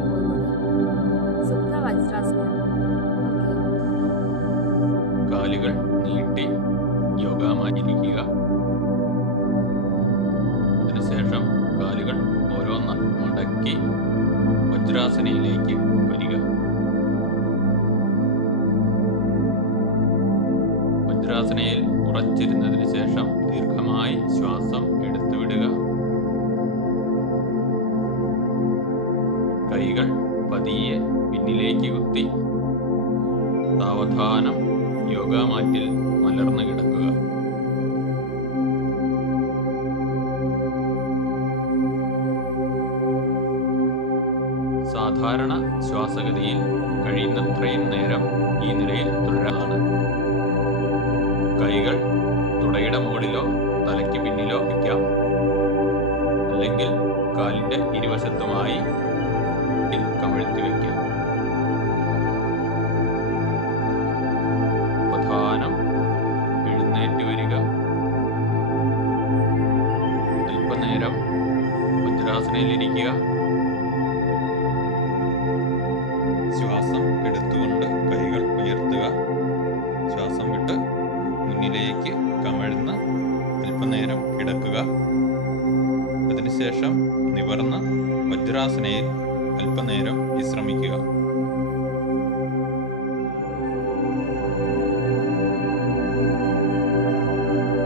ചെയ്യാൻ പോകുന്നത് സുപ്ത വജ്രാസനം. കാലുകൾ നീട്ടി യോഗമായിരിക്കുക. അതിനുശേഷം കാലുകൾ ഓരോന്ന് മടക്കി വജ്രാസനയിലേക്ക് വരിക. വജ്രാസനയിൽ ഉറച്ചിരുന്നതിന് ശേഷം ദീർഘമായി ശ്വാസം എടുത്തുവിടുക. കൈകൾ പതിയെ പിന്നിലേക്ക് കുത്തി സാവധാനം യോഗാമാറ്റിൽ മലർന്നു കിടക്കുക. സാധാരണ ശ്വാസഗതിയിൽ കഴിയുന്നത്രയും നേരം ഈ നിലയിൽ തുടരാനാണ്. കൈകൾ തുടയുടെ മുകളിലോ തലയ്ക്ക് പിന്നിലോ വയ്ക്കാം, അല്ലെങ്കിൽ കാലിന്റെ ഇരുവശത്തുമായി കമിഴ്ത്തി വയ്ക്കാം. സാവധാനം എഴുന്നേറ്റ് വരിക. അല്പനേരം വജ്രാസനയിലിരിക്കുക. ശ്വാസം എടുത്തുകൊണ്ട് കൈകൾ ഉയർത്തുക. ശ്വാസം വിട്ട് മുന്നിലേക്ക് കമിഴ്ന്ന് അല്പനേരം കിടക്കുക. അതിനുശേഷം നിവർന്ന് വജ്രാസനയിൽ അല്പനേരം വിശ്രമിക്കുക.